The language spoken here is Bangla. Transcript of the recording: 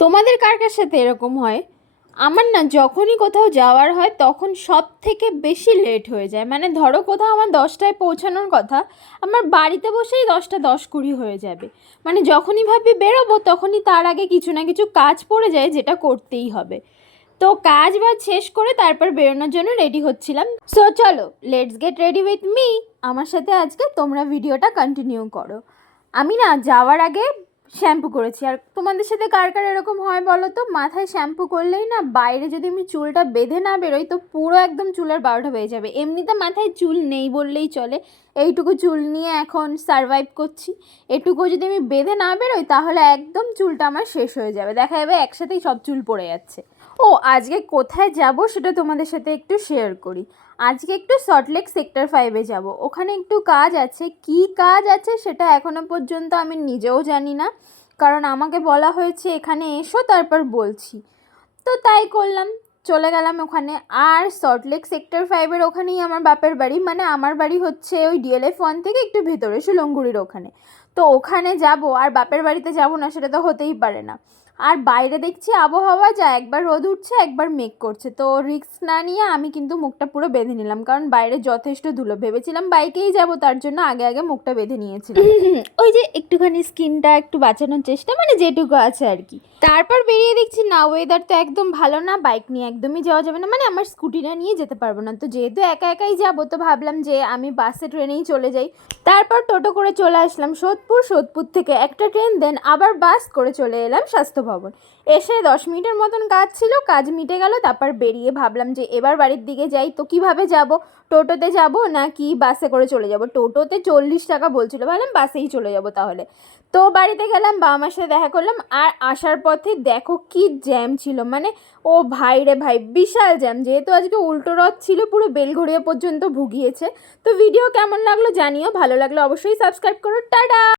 তোমাদের কার কার সাথে এরকম হয়? আমার না যখনই কোথাও যাওয়ার হয় তখন সব থেকে বেশি লেট হয়ে যায়। মানে ধরো কোথাও আমার 10টায় পৌঁছানোর কথা, আমার বাড়িতে বসেই 10টা 10 20 হয়ে যাবে। মানে যখনই ভাবি বেরোবো তখনই তার আগে কিছু না কিছু কাজ পড়ে যায় যেটা করতেই হবে। তো কাজ বাজ শেষ করে তারপর বেরোনোর জন্য রেডি হচ্ছিলাম। সো চলো, let's get ready with me. আমার সাথে আজকে তোমরা ভিডিওটা কন্টিনিউ করো। আমি না যাওয়ার আগে শ্যাম্পু করেছি। আর তোমাদের সাথে কার কার এরকম হয় বলো তো, মাথায় শ্যাম্পু করলেই না বাইরে যদি আমি চুলটা বেঁধে না বেরোই তো পুরো একদম চুলের 12টা বেজে যাবে। এমনিতে মাথায় চুল নেই বললেই চলে, এইটুকু চুল নিয়ে এখন সারভাইভ করছি। এটুকু যদি আমি বেঁধে না বেরোই তাহলে একদম চুলটা আমার শেষ হয়ে যাবে, দেখা যাবে একসাথেই সব চুল পড়ে যাচ্ছে। ও আজকে কোথায় যাব সেটা তোমাদের সাথে একটু শেয়ার করি। আজকে একটু সল্টলেক সেক্টর 5-এ যাব, ওখানে একটু কাজ আছে। কি কাজ আছে সেটা এখনো পর্যন্ত আমি নিজেও জানি না, কারণ আমাকে বলা হয়েছে এখানে এসো তারপর বলছি। তো তাই করলাম, চলে গেলাম ওখানে। আর সল্টলেক সেক্টর 5-এর ওখানেই আমার বাপের বাড়ি। মানে আমার বাড়ি হচ্ছে ওই DLF 1 থেকে একটু ভেতরে সুলঙ্গুড়ির ওখানে। তো ওখানে যাব আর বাপের বাড়িতে যাব না সেটা তো হতেই পারে না। আর বাইরে দেখছি আবহাওয়া যা, একবার রোদ উঠছে একবার মেঘ করছে, তো রিস্ক না নিয়ে আমি কিন্তু মুখটা পুরো বেঁধে নিলাম, কারণ বাইরে যথেষ্ট ধুলো। ভেবেছিলাম বাইকেই যাব, তার জন্য আগে আগে মুখটা বেঁধে নিয়েছিলাম। ওই যে একটুখানি স্কিনটা একটু বাঁচানোর চেষ্টা, মানে যেটুকু আছে আর কি। তারপর বেরিয়ে দেখছি না, ওয়েদার তো একদম ভালো না, বাইক নিয়ে একদমই যাওয়া যাবে না। মানে আমার স্কুটিটা নিয়ে যেতে পারবো না, তো যেহেতু একা একাই যাবো তো ভাবলাম যে আমি বাসে ট্রেনেই চলে যাই। তারপর টোটো করে চলে আসলাম সোদপুর। সোদপুর থেকে একটা ট্রেন, দেন আবার বাস করে চলে এলাম স্বাস্থ্য ভবন। এসে 10 মিনিটের মতন কাজ ছিল, কাজ মিটে গেল। তারপর বেরিয়ে ভাবলাম যে এবার বাড়ির দিকে যাই। তো কিভাবে যাব, টোটোতে যাব নাকি বাসে করে চলে যাব? টোটোতে 40 টাকা বলছিল, ভাবলাম বাসেই চলে যাব তাহলে। তো বাড়িতে গেলাম, বাবা মার সাথে দেখা করলাম। আর আসার পথে দেখো কি জ্যাম ছিল, মানে ও ভাই রে ভাই, বিশাল জ্যাম। যেহেতু আজকে উল্টো রথ ছিল, পুরো বেলঘড়িয়া পর্যন্ত ভুগিয়েছে। তো ভিডিও কেমন লাগলো জানিও, ভালো লাগলো অবশ্যই সাবস্ক্রাইব করো। টাটা।